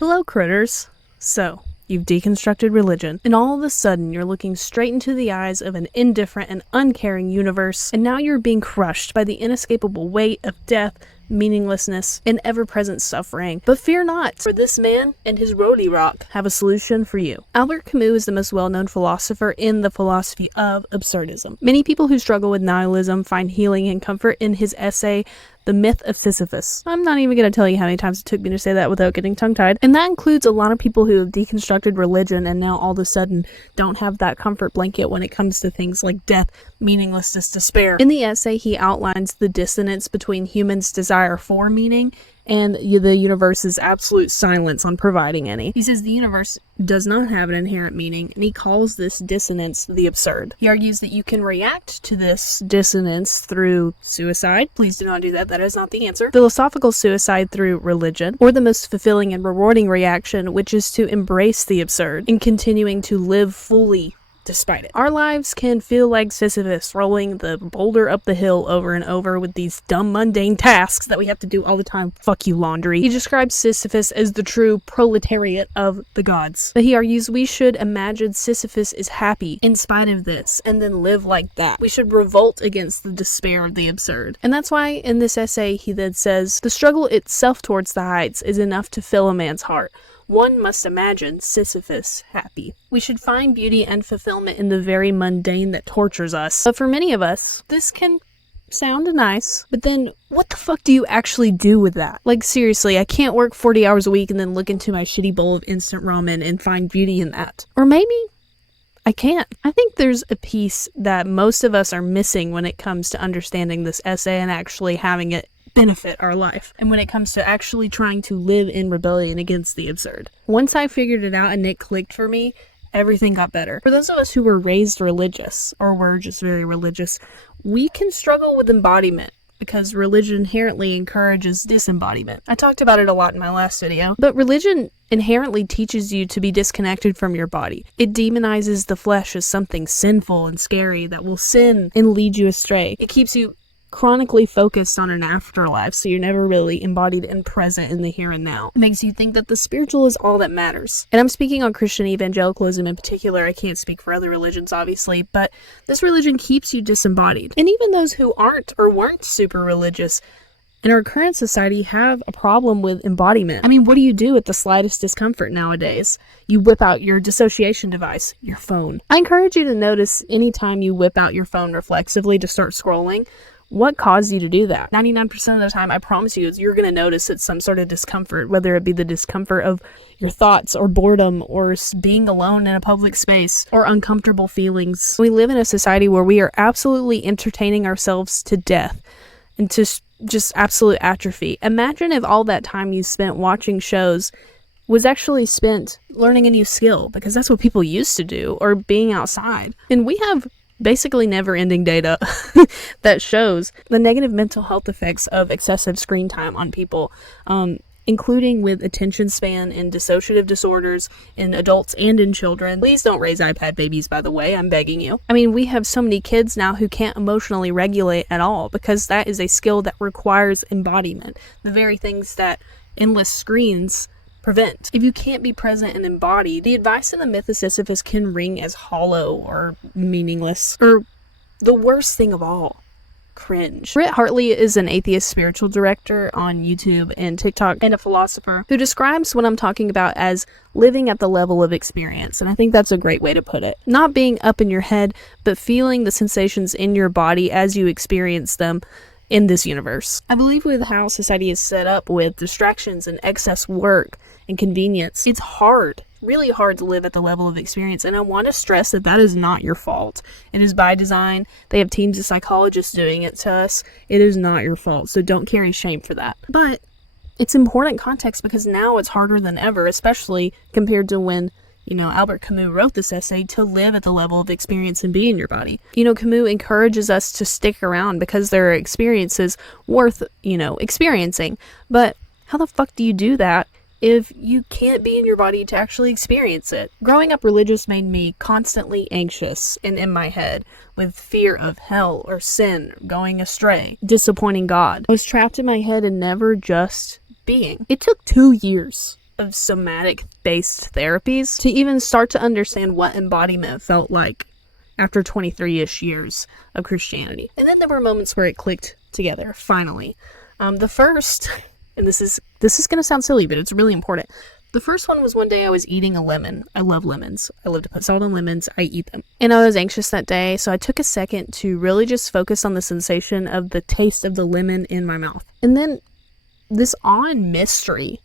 Hello, critters. So, you've deconstructed religion, and all of a sudden you're looking straight into the eyes of an indifferent and uncaring universe, and now you're being crushed by the inescapable weight of death, meaninglessness, and ever-present suffering. But fear not, for this man and his roadie rock have a solution for you. Albert Camus is the most well-known philosopher in the philosophy of absurdism. Many people who struggle with nihilism find healing and comfort in his essay, The Myth of Sisyphus. I'm not even going to tell you how many times it took me to say that without getting tongue-tied. And that includes a lot of people who have deconstructed religion and now all of a sudden don't have that comfort blanket when it comes to things like death, meaninglessness, despair. In the essay, he outlines the dissonance between humans' desire for meaning and the universe's absolute silence on providing any. He says the universe does not have an inherent meaning, and he calls this dissonance the absurd. He argues that you can react to this dissonance through suicide. Please do not do that. That is not the answer. Philosophical suicide through religion, or the most fulfilling and rewarding reaction, which is to embrace the absurd and continuing to live fully despite it. Our lives can feel like Sisyphus rolling the boulder up the hill over and over with these dumb, mundane tasks that we have to do all the time. Fuck you, laundry. He describes Sisyphus as the true proletariat of the gods. But he argues we should imagine Sisyphus is happy in spite of this, and then live like that. We should revolt against the despair of the absurd. And that's why in this essay he then says, the struggle itself towards the heights is enough to fill a man's heart. One must imagine Sisyphus happy. We should find beauty and fulfillment in the very mundane that tortures us. But for many of us, this can sound nice, but then what the fuck do you actually do with that? Like, seriously, I can't work 40 hours a week and then look into my shitty bowl of instant ramen and find beauty in that. Or maybe I can't. I think there's a piece that most of us are missing when it comes to understanding this essay and actually having it benefit our life, and when it comes to actually trying to live in rebellion against the absurd. Once I figured it out and it clicked for me, everything got better. For those of us who were raised religious, or were just very religious, we can struggle with embodiment, because religion inherently encourages disembodiment. I talked about it a lot in my last video, but religion inherently teaches you to be disconnected from your body. It demonizes the flesh as something sinful and scary that will sin and lead you astray. It keeps you chronically focused on an afterlife, so you're never really embodied and present in the here and now. It makes you think that the spiritual is all that matters. And I'm speaking on Christian evangelicalism in particular. I can't speak for other religions, obviously, but this religion keeps you disembodied. And even those who aren't or weren't super religious in our current society have a problem with embodiment. I mean, what do you do at the slightest discomfort nowadays? You whip out your dissociation device, your phone. I encourage you to notice anytime you whip out your phone reflexively to start scrolling, what caused you to do that? 99% of the time, I promise you, you're going to notice it's some sort of discomfort, whether it be the discomfort of your thoughts or boredom or being alone in a public space or uncomfortable feelings. We live in a society where we are absolutely entertaining ourselves to death and to just absolute atrophy. Imagine if all that time you spent watching shows was actually spent learning a new skill, because that's what people used to do, or being outside. And we have basically never-ending data that shows the negative mental health effects of excessive screen time on people, including with attention span and dissociative disorders in adults and in children. Please don't raise iPad babies, by the way, I'm begging you. I mean, we have so many kids now who can't emotionally regulate at all, because that is a skill that requires embodiment, the very things that endless screens prevent. If you can't be present and embodied, the advice in the myth of Sisyphus can ring as hollow or meaningless, or the worst thing of all, cringe. Britt Hartley is an atheist spiritual director on YouTube and TikTok, and a philosopher who describes what I'm talking about as living at the level of experience, and I think that's a great way to put it. Not being up in your head, but feeling the sensations in your body as you experience them in this universe. I believe with how society is set up with distractions and excess work and convenience, it's hard, really hard to live at the level of experience, and I want to stress that that is not your fault. It is by design. They have teams of psychologists doing it to us. It is not your fault, so don't carry shame for that. But it's important context, because now it's harder than ever, especially compared to when Albert Camus wrote this essay, to live at the level of experience and be in your body. Camus encourages us to stick around because there are experiences worth, experiencing. But how the fuck do you do that if you can't be in your body to actually experience it? Growing up religious made me constantly anxious and in my head with fear of hell or sin, going astray, disappointing God. I was trapped in my head and never just being. It took 2 years of somatic based therapies to even start to understand what embodiment felt like after 23-ish years of Christianity. And then there were moments where it clicked together, finally. The first, and this is going to sound silly, but it's really important. The first one was one day I was eating a lemon. I love lemons. I love to put salt on lemons. I eat them. And I was anxious that day, so I took a second to really just focus on the sensation of the taste of the lemon in my mouth. And then this awe and mystery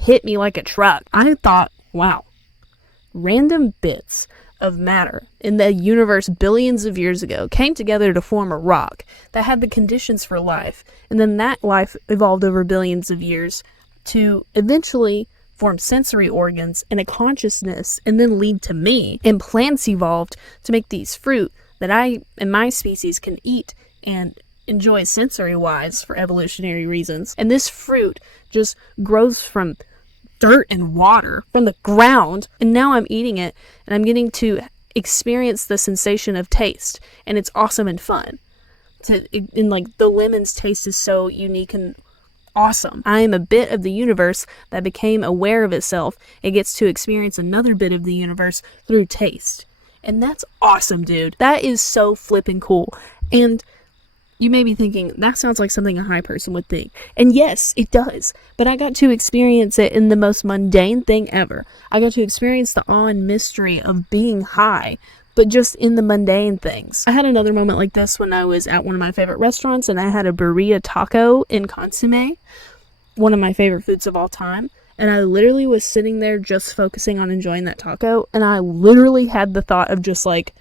hit me like a truck. I thought, wow, random bits of matter in the universe billions of years ago came together to form a rock that had the conditions for life. And then that life evolved over billions of years to eventually form sensory organs and a consciousness, and then lead to me. And plants evolved to make these fruit that I and my species can eat and enjoy sensory-wise for evolutionary reasons. And this fruit just grows from dirt and water from the ground, and now I'm eating it and I'm getting to experience the sensation of taste, and it's awesome and fun. And like the lemon's taste is so unique and awesome. I am a bit of the universe that became aware of itself. It gets to experience another bit of the universe through taste, and that's awesome, dude. That is so flippin' cool. And you may be thinking, that sounds like something a high person would think. And yes, it does. But I got to experience it in the most mundane thing ever. I got to experience the awe and mystery of being high, but just in the mundane things. I had another moment like this when I was at one of my favorite restaurants, and I had a burrito taco in consomme, one of my favorite foods of all time. And I literally was sitting there just focusing on enjoying that taco, and I literally had the thought of just like,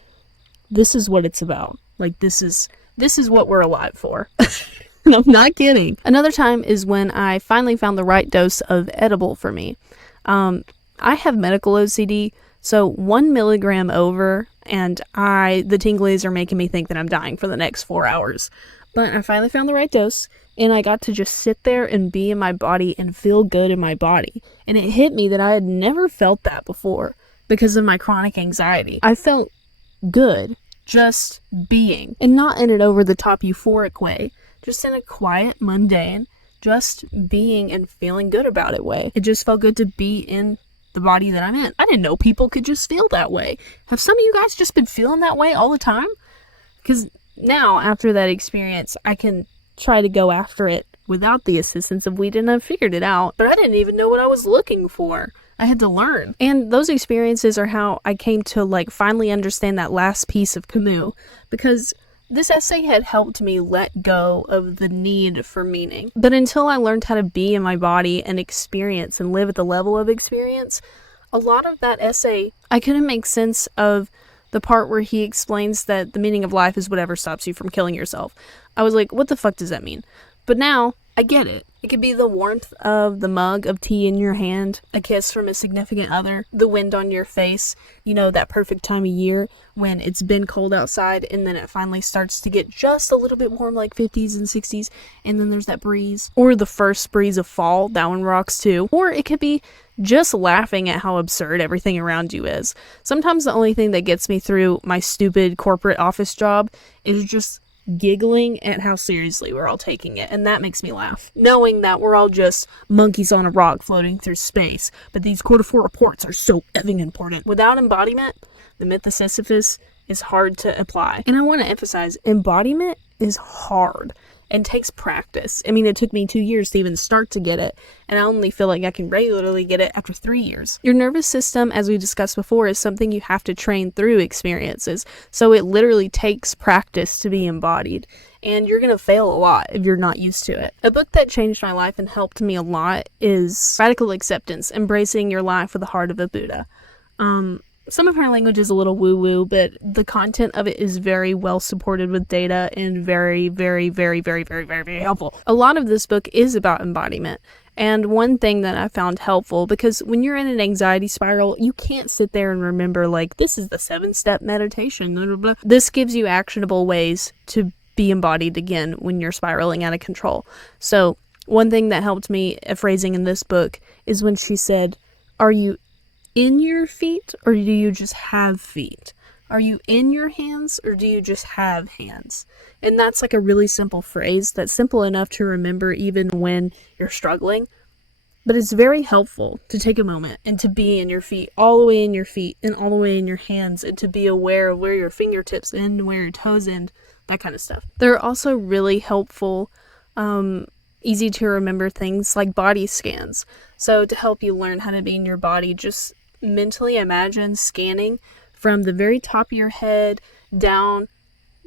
this is what it's about. Like, this is what we're alive for. I'm not kidding. Another time is when I finally found the right dose of edible for me. I have medical OCD, so 1 milligram over, and the tinglies are making me think that I'm dying for the next 4 hours. But I finally found the right dose, and I got to just sit there and be in my body and feel good in my body. And it hit me that I had never felt that before because of my chronic anxiety. I felt good just being, and not in an over-the-top euphoric way, just in a quiet, mundane, just being and feeling good about it way. It just felt good to be in the body that I'm in. I didn't know people could just feel that way. Have some of you guys just been feeling that way all the time? Because now, after that experience, I can try to go after it without the assistance of weed, and I've figured it out, but I didn't even know what I was looking for. I had to learn. And those experiences are how I came to like finally understand that last piece of Camus, because this essay had helped me let go of the need for meaning. But until I learned how to be in my body and experience and live at the level of experience, a lot of that essay, I couldn't make sense of the part where he explains that the meaning of life is whatever stops you from killing yourself. I was like, what the fuck does that mean? But now I get it. It could be the warmth of the mug of tea in your hand, a kiss from a significant other, the wind on your face, that perfect time of year when it's been cold outside and then it finally starts to get just a little bit warm, like 50s and 60s, and then there's that breeze. Or the first breeze of fall, that one rocks too. Or it could be just laughing at how absurd everything around you is. Sometimes the only thing that gets me through my stupid corporate office job is just giggling at how seriously we're all taking it, and that makes me laugh. Knowing that we're all just monkeys on a rock floating through space, but these quarter 4 reports are so effing important. Without embodiment, the myth of Sisyphus is hard to apply. And I want to emphasize, embodiment is hard and takes practice. I mean, it took me 2 years to even start to get it, and I only feel like I can regularly get it after 3 years. Your nervous system, as we discussed before, is something you have to train through experiences, so it literally takes practice to be embodied, and you're gonna fail a lot if you're not used to it. A book that changed my life and helped me a lot is Radical Acceptance, Embracing Your Life with the Heart of a Buddha. Some of her language is a little woo-woo, but the content of it is very well supported with data and very, very, very, very, very, very, very helpful. A lot of this book is about embodiment. And one thing that I found helpful, because when you're in an anxiety spiral, you can't sit there and remember, like, this is the 7-step meditation, blah, blah, blah. This gives you actionable ways to be embodied again when you're spiraling out of control. So one thing that helped me, a phrasing in this book, is when she said, are you in your feet, or do you just have feet? Are you in your hands, or do you just have hands? And that's like a really simple phrase that's simple enough to remember even when you're struggling. But it's very helpful to take a moment and to be in your feet, all the way in your feet and all the way in your hands, and to be aware of where your fingertips end and where your toes end, that kind of stuff. There are also really helpful, easy to remember things like body scans. So to help you learn how to be in your body, just mentally imagine scanning from the very top of your head down,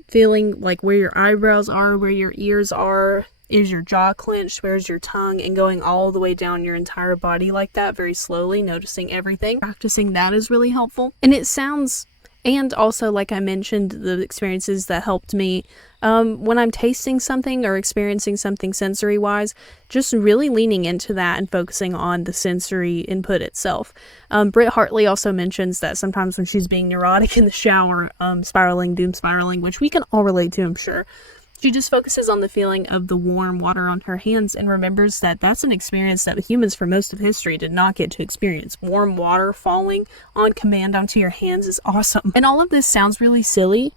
feeling like where your eyebrows are, where your ears are. Is your jaw clenched? Where's your tongue? And going all the way down your entire body like that, very slowly, noticing everything. Practicing that is really helpful. And it sounds, and also, like I mentioned, the experiences that helped me when I'm tasting something or experiencing something sensory-wise, just really leaning into that and focusing on the sensory input itself. Britt Hartley also mentions that sometimes when she's being neurotic in the shower, doom spiraling, which we can all relate to, I'm sure, she just focuses on the feeling of the warm water on her hands and remembers that that's an experience that humans for most of history did not get to experience. Warm water falling on command onto your hands is awesome. And all of this sounds really silly,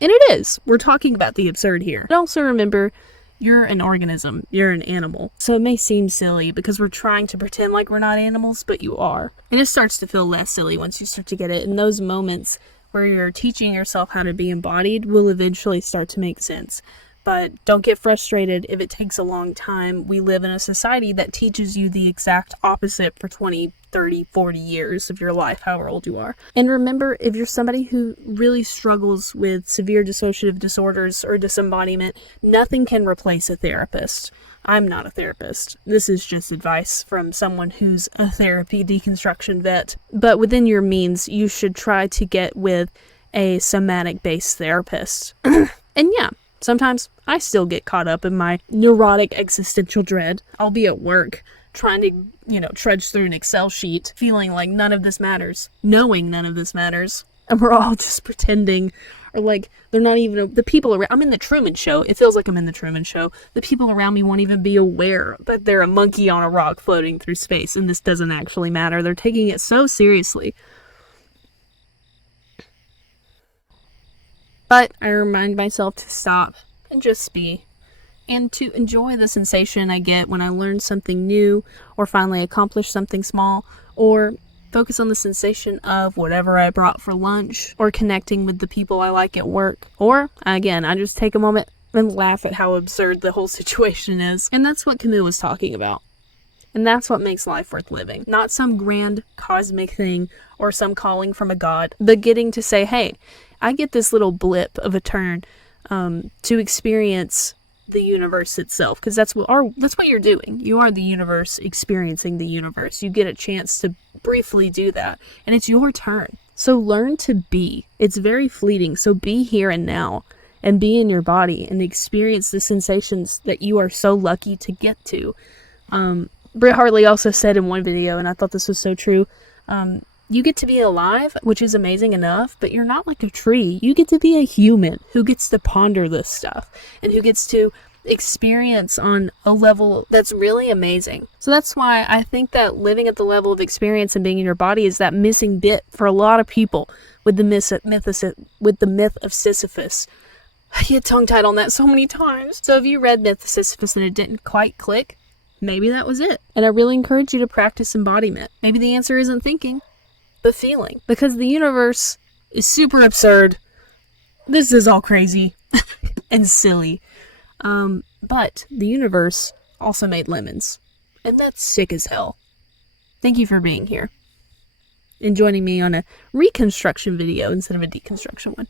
and it is. We're talking about the absurd here. But also remember, you're an organism. You're an animal. So it may seem silly because we're trying to pretend like we're not animals, but you are. And it starts to feel less silly once you start to get it. And those moments where you're teaching yourself how to be embodied will eventually start to make sense. But don't get frustrated if it takes a long time. We live in a society that teaches you the exact opposite for 20, 30, 40 years of your life, however old you are. And remember, if you're somebody who really struggles with severe dissociative disorders or disembodiment, nothing can replace a therapist. I'm not a therapist. This is just advice from someone who's a therapy deconstruction vet. But within your means, you should try to get with a somatic-based therapist. And yeah, sometimes I still get caught up in my neurotic existential dread. I'll be at work trying to, trudge through an Excel sheet, feeling like none of this matters, knowing none of this matters. And we're all just pretending, or like they're not even, the people around, I'm in the Truman Show. It feels like I'm in the Truman Show. The people around me won't even be aware that they're a monkey on a rock floating through space, and this doesn't actually matter. They're taking it so seriously. But I remind myself to stop and just be, and to enjoy the sensation I get when I learn something new, or finally accomplish something small, or focus on the sensation of whatever I brought for lunch, or connecting with the people I like at work. Or, again, I just take a moment and laugh at how absurd the whole situation is. And that's what Camus was talking about. And that's what makes life worth living. Not some grand cosmic thing or some calling from a god, but getting to say, hey, I get this little blip of a turn to experience the universe itself, because that's what you're doing. You are the universe experiencing the universe. You get a chance to briefly do that, and it's your turn. So learn to be. It's very fleeting, so be here and now, and be in your body, and experience the sensations that you are so lucky to get to. Britt Hartley also said in one video, and I thought this was so true, you get to be alive, which is amazing enough, but you're not like a tree. You get to be a human who gets to ponder this stuff and who gets to experience on a level that's really amazing. So that's why I think that living at the level of experience and being in your body is that missing bit for a lot of people with the myth of Sisyphus. I get tongue-tied on that so many times. So if you read Myth of Sisyphus and it didn't quite click, maybe that was it. And I really encourage you to practice embodiment. Maybe the answer isn't thinking, but feeling. Because the universe is super absurd. This is all crazy and silly. But the universe also made lemons. And that's sick as hell. Thank you for being here and joining me on a reconstruction video instead of a deconstruction one.